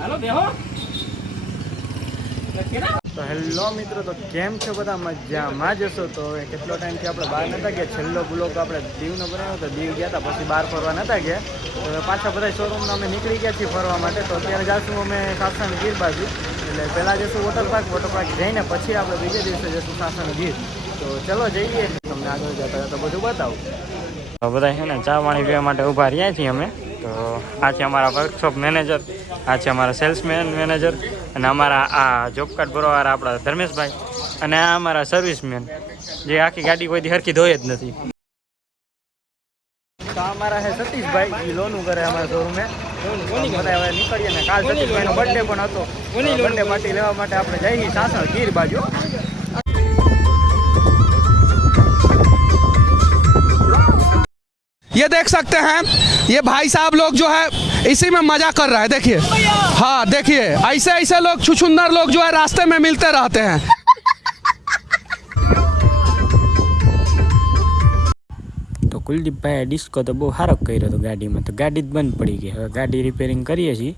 તો હેલો મિત્રો, તો કેમ છો બધા? મજામાં જશો? તો કેટલો ટાઈમથી આપણે બહાર નતા ગયા. છેલ્લો બ્લોગ આપણે દીવનો બનાવ્યો તો દીવ ગયા હતા, પછી બહાર ફરવા નતા ગયા. તો પાછા બધા શોરૂમમાં અમે નીકળી ગયા છીએ ફરવા માટે. તો અત્યારે જઈશું અમે સાસણ ગીર બાજુ. એટલે પહેલાં જઈશું વોટર પાર્ક જઈને પછી આપણે બીજે દિવસે જઈશું સાસણ ગીર. તો ચલો જઈએ, તમને આગળ જતા તો બધું બતાવું. તો બધા છે ને ચા પાણી પીવા માટે ઊભા રહ્યા છીએ અમે. તો આ છે અમારા વર્કશોપ મેનેજર, આ છે અમારા સેલ્સમેન મેનેજર, અને અમારા આ જોબ કાર્ડ ભરવાવાળા આપણા ધર્મેશભાઈ, અને આ અમારા સર્વિસમેન જે આખી ગાડી કોઈથી હરખી ધોઈ જ નથી. તો અમારા છે સતીશભાઈ, એ લોનું કરે અમારા શોરૂમે. બધા હવે નીકળીએ ને કાલ સતીશભાઈનો બર્થડે પણ હતો. બર્થડે પાર્ટી લેવા માટે આપણે જઈએ સાસણ ગીર બાજુ. ये देख सकते हैं, ये भाई साहब लोग जो है इसी में मजा कर रहा है. देखिए, हाँ देखिए, ऐसे ऐसे लोग छुछुंदर लोग जो है रास्ते में मिलते रहते हैं. તો કુલદીપભાઈએ ડિસ્કો તો બહુ સારો કર્યો હતો ગાડીમાં. તો ગાડી જ બંધ પડી ગઈ. હવે ગાડી રિપેરિંગ કરીએ છીએ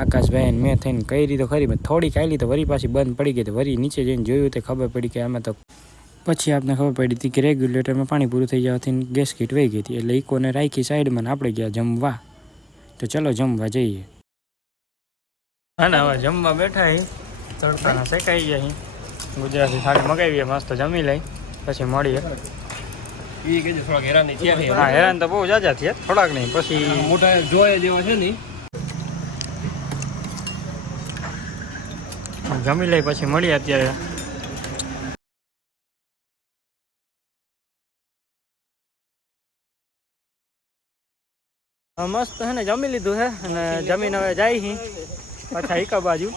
આકાશભાઈ મેં થઈને. કરી તો ખરી, થોડીક આવેલી તો વરી પાછી બંધ પડી ગઈ. તો વરી નીચે જઈને જોયું તો ખબર પડી કે આમાં તો પછી આપણે ખબર પડી હતી કે રેગ્યુલેટરમાં પાણી પૂરું થઈ જવાથી ગેસ કીટ વહી ગઈ હતી. એટલે ઇકોને રાખી સાઈડમાં, આપણે ગયા જમવા. તો ચલો જમવા જઈએ. હા ને, હવે જમવા બેઠા અહીં તડકાના શેકાઈ ગયા અહીં. ગુજરાતી થાળી મગાવીએ, મસ્ત જમી લઈ પછી મળીએ. હા, હેરાન તો બહુ જાજા થયા, થોડાક નહીં પછી મોટા જોયા જેવા છે નહીં. જમી લઈ પછી મળીએ. અત્યારે મસ્ત હે ને જમી લીધું હે, અને જમીન હવે જાય હી પાછા ઈકા બાજુ.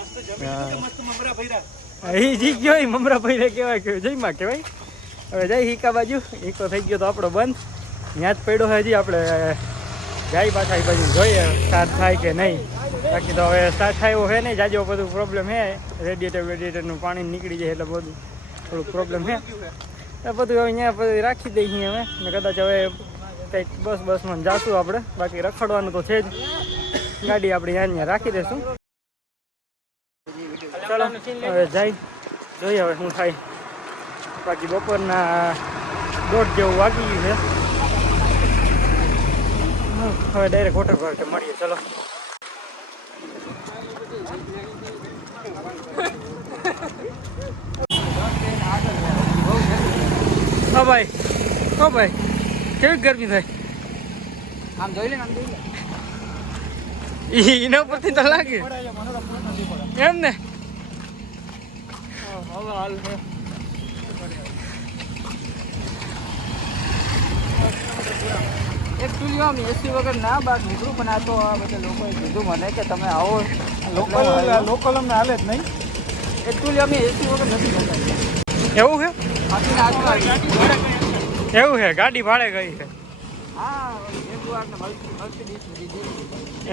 એ જી ગયો મમરા ભાઈ કહેવાય કે જઈમાં કહેવાય. હવે જાય ઈકા બાજુ. ઈકો થઈ ગયો તો આપણો બંધ, ત્યાં જ પડ્યો છે હજી. આપણે જાય પાછા એ બાજુ જોઈએ સ્ટાર્ટ થાય કે નહીં. બાકી તો હવે સ્ટાર્ટ થાય એવું છે નહીં, જાજો બધું પ્રોબ્લેમ છે. રેડિએટરનું પાણી નીકળી જાય એટલે બધું થોડુંક પ્રોબ્લેમ છે. એ બધું હવે અહીંયા પછી રાખી દઈએ અમે, ને કદાચ હવે કંઈક બસમાં જાશું આપણે. બાકી રખડવાનું તો છે જ, ગાડી આપણે અહીંયા રાખી દઈશું. ચાલો હવે જાય જોઈએ હવે શું થાય. બાકી બપોરના 1:30 જેવું વાગી ગયું છે. હવે ડાયરેક્ટ વોટર પાર્કે મળીએ. ચલો હા ભાઈ, હો ભાઈ, કેવી ગરમી થાય આમ જોઈ લે. એના ઉપરથી તો લાગે એમ ને. એકચ્યુઅલી આમ એસી વગર ના બહાર નીકળું, પણ આ તો આ બધા લોકોએ કીધું મને કે તમે આવો. લોકલ અમને હાલે જ નહીં. એકચ્યુઅલી અમે એસી વગર નથી જતા. એવું છે? એવું છે, ગાડી ભાડે ગઈ છે.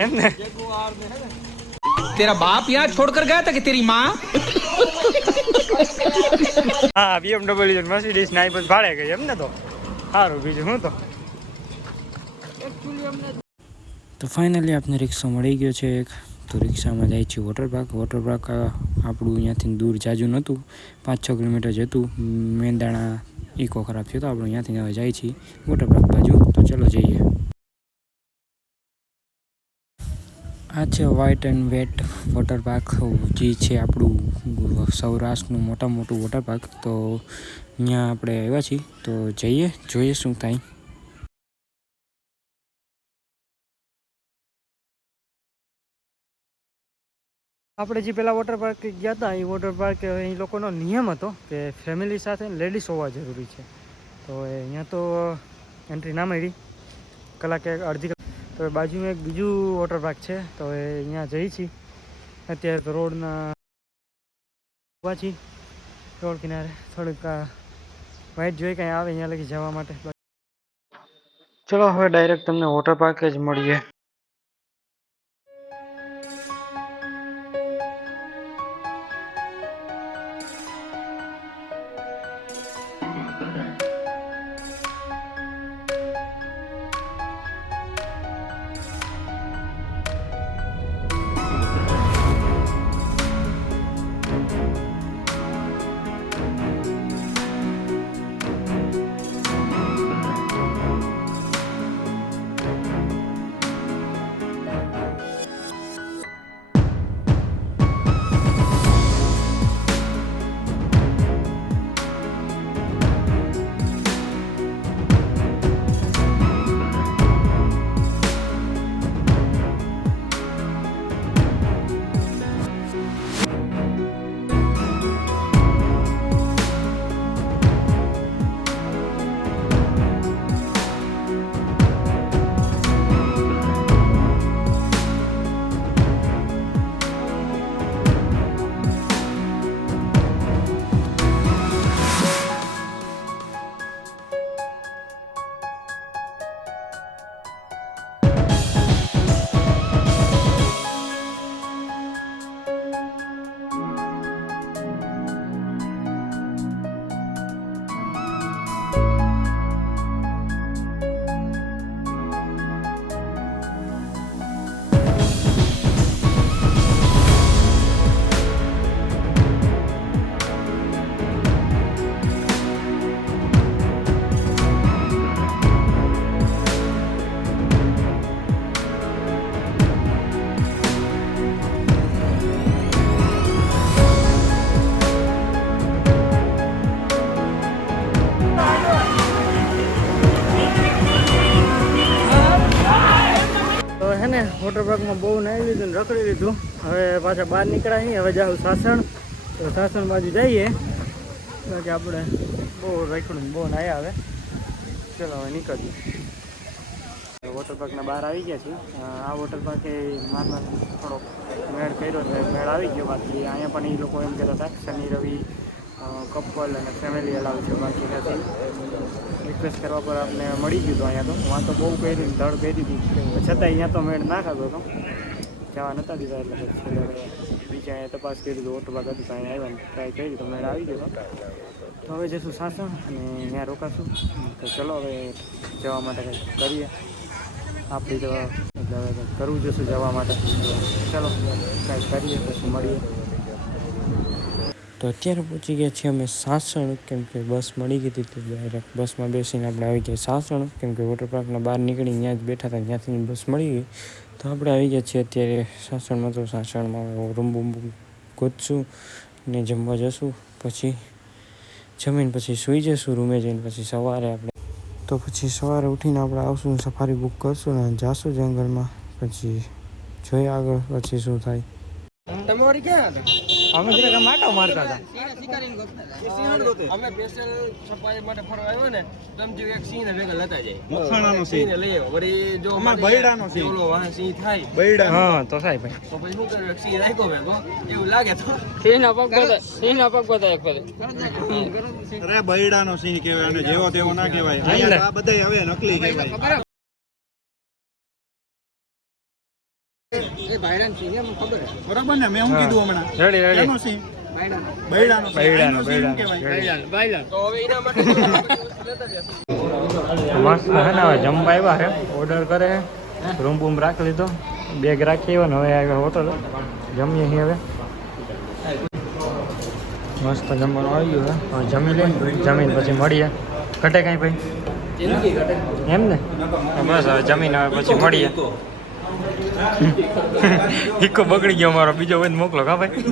એમને तेरा बाप यहाँ छोड़कर गया था कि तेरी माँ? હા, BMW મર્સિડીઝ ના બસ ભાડે ગઈ એમને. તો સારું, બીજું હું તો ફાઇનલી આપણે રિક્ષા મળી ગયો છે એક. તો રિક્ષામાં જાય છે વોટર પાર્ક. આપણું અહીંયાથી દૂર જાજુ નહોતું, 5-6 કિલોમીટર જ હતું. મેંદાણા ઇકો ખરાબ થયો તો આપણે અહીંયાથી હવે જાય છીએ વોટર પાર્ક બાજુ. તો ચલો જઈએ. આ છે white and wet water park, જે છે આપણું સૌરાષ્ટ્રનું મોટું વોટર પાર્ક. તો અહીંયા આપણે આવ્યા છીએ, તો જઈએ જોઈએ શું થાય. આપણે જે પેલા વોટર પાર્ક ગયા હતા, એ વોટર પાર્ક એ લોકોનો નિયમ હતો કે ફેમિલી સાથે લેડીઝ હોવા જરૂરી છે. તો અહીંયા તો એન્ટ્રી ના મળી, કલાકે અડધી કલાક. તો બાજુમાં એક બીજું વોટર પાર્ક છે, તો એ અહીંયા જઈ છીએ. અત્યારે તો રોડના પાછી રોડ કિનારે થોડુંક વાઇટ જોઈ કંઈ આવે અહીંયા લગી જવા માટે. ચલો હવે ડાયરેક્ટ તમને વોટર પાર્ક જ મળીએ. વોટર પાર્કમાં બહુ નાહી લીધું ને રખડી લીધું. હવે પાછા બહાર નીકળ્યા નહીં. હવે જાઉં સાસણ, તો સાસણ બાજુ જઈએ. બાકી આપણે બહુ રખડું બહુ નાહ્યા. હવે ચલો હવે નીકળીએ. વોટર પાર્કના બહાર આવી ગયા છીએ. આ વોટર પાર્કે મારમાં થોડોક મેળ કર્યો છે, મેળ આવી ગયો. બાકી અહીંયા પણ એ લોકો એમ કહેતા હતા શનિ રવિ કપલ અને ફેમિલી અલાવ છે. બાકી નથી. રિક્વેસ્ટ કરવા પર આપણે મળી ગયું હતું અહીંયા. તો હું તો બહુ કરી ધડ કરી હતી, છતાંય અહીંયા તો મેળ ના ખાતો હતો. જવા નહોતા દીધા. એટલે પછી બીજા અહીંયા તપાસ કરી દીધું. વોટર પાર્ક હતું તો અહીંયા આવ્યા ટ્રાય કરી તો મેળ આવી ગયો. તો હવે જઈશું સાસણ અને ત્યાં રોકાશું. તો ચલો હવે જવા માટે કંઈક કરીએ. આપણી તો એટલે હવે કરવું જોઈશું જવા માટે. ચલો કાંઈક કરીએ પછી મળીએ. તો અત્યારે પહોંચી ગયા છીએ અમે સાસણ, કેમ કે બસ મળી ગઈ હતી. ડાયરેક્ટ બસમાં બેસીને આપણે આવી ગયા સાસણ, કેમ કે વોટર પાર્કના બહાર નીકળી ત્યાં જ બેઠા હતા, ત્યાંથી બસ મળી ગઈ. તો આપણે આવી ગયા છીએ અત્યારે સાસણમાં. તો સાસણમાં રૂમ બૂમ ગોતશું ને જમવા જશું. પછી જમીન પછી સૂઈ જઈશું રૂમે જઈને. પછી સવારે આપણે સવારે ઉઠીને આપણે આવશું, સફારી બુક કરશું ને જાશું જંગલમાં. પછી જોઈએ આગળ પછી શું થાય. તમારી ક્યાં હતા? અમે જરાક માટો મારતા હતા. અમે સ્પેશિયલ સફારી માટે ફરવા આવ્યો ને, સમજો એક સિંહ ને ભેગા લેતા જાય. મખાણાનો સિંહ સિંહ લઈ આવ્યો. વળી જો અમાર બૈડાનો સિંહ. ઓલો વાહ સિંહ થાય બૈડાનો. હા તો થાય ભાઈ. તો પછી શું કર્યું, એક સિંહ રાખ્યો ભેગો. એવું લાગે તો સિંહના પગ બધા એક પદે. અરે બૈડાનો સિંહ કહેવાય, અને જેવો તેવો ના કહેવાય. અહીંયા આ બધાય હવે નકલી કહેવાય. બરાબર ને? મેં શું કીધું હમણાં? રેડી એનો સિંહ બૈડાનો સિંહ. બૈડાનો, એનો સિંહ બૈડાનો. કહેવાય. તો હવે એના માટે મસ્ત હે ને. હવે જમવા આવ્યા છે, ઓર્ડર કરે છે, રૂમ બૂમ રાખી લીધો, બેગ રાખી આવ્યો ને હવે આવ્યા હોટલ. જમીએ છીએ હવે. મસ્ત જમવાનું આવી ગયું છે. હવે જમી લે, જમીને પછી મળીએ. ઘટે કાંઈ ભાઈ એમ ને? બસ હવે જમીને હવે પછી મળીએ. ઇકો બગડી ગયો અમારો, બીજો હોય મોકલો કા ભાઈ.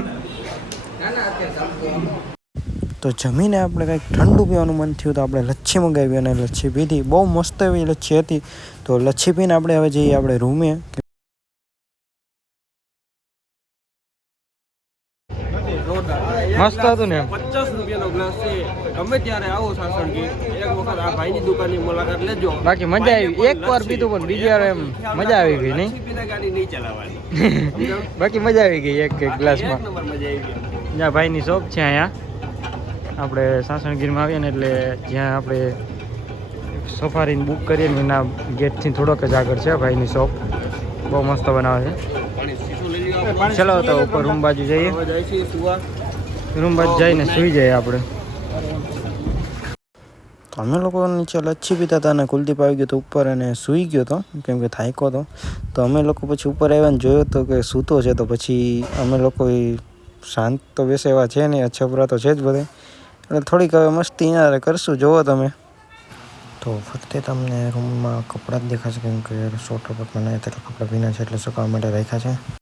તો જમીને આપણે કંઈક ઠંડુ પીવાનું મન થયું તો આપણે લચ્છી મંગાવી અને લચ્છી પીધી. બહુ મસ્ત એવી લચ્છી હતી. તો લચ્છી પીને આપણે હવે જઈએ આપણે રૂમે. મસ્ત હતું ને એમ. 50 રૂપિયાનો ગ્લાસ છે. ગમે ત્યારે આવો સાસણ ગીર, એક વખત આ ભાઈની દુકાનની મુલાકાત લેજો. બાકી મજા આવી. એક વાર પીધું પણ બીજી વાર એમ મજા આવી ગઈ નહીં. પીના ગાડી નહીં ચલાવવાની. બાકી મજા આવી ગઈ એક એક ગ્લાસમાં. એક નંબર મજા આવી ગઈ. જ્યાં ભાઈની શોપ છે અહીંયા આપણે સાસણગીરમાં આવીએ ને એટલે જ્યાં આપણે સફારીને બુક કરીએ ને એના ગેટથી થોડોક જ આગળ છે ભાઈની શોપ. બહુ મસ્ત બનાવે છે. પાણી સીધું લઈ લ્યો. ચલો તો ઉપર રૂમ બાજુ જઈએ. હવે જાય છે સુવા. રૂમ બાજુ જઈને સૂઈ જઈએ આપણે. તો અમે લોકો નીચે લચ્છી પીતા હતા અને કુલદીપ આવી ગયો તો ઉપર અને સૂઈ ગયો હતો, કેમ કે થાક્યો હતો. તો અમે લોકો પછી ઉપર આવ્યા ને જોયો તો કે સૂતો છે. તો પછી અમે લોકો શાંત તો બેસે એવા છે નહીં, અછબરા તો છે જ બધે. એટલે થોડીક હવે મસ્તી અહીંયા કરશું, જોવો તમે. તો ફરતે તમને રૂમમાં કપડાં જ દેખાશે, કેમ કે વોટર પાર્કમાં નહીં એટલે કપડાં ભીના છે એટલે સુકાવા માટે રાખ્યા છે.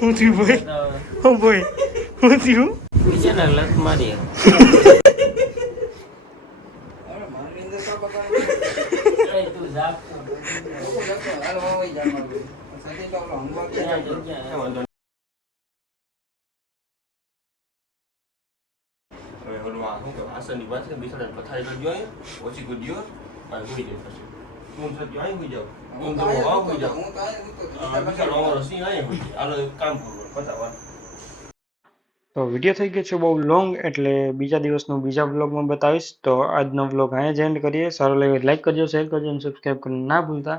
હું થયું ભાઈ? હું ભાઈ? હું થયું? બીજાના લત મારી તો વિડીયો થઈ ગયો છે બહુ લોંગ, એટલે બીજા દિવસનું બીજા બ્લોગમાં બતાવીશ. તો આજનો બ્લોગ અહીંયા જ એન્ડ કરીએ. સારો લાગે લાઈક કરજો, શેર કરજો અને સબસ્ક્રાઈબ કરવાનું ના ભૂલતા.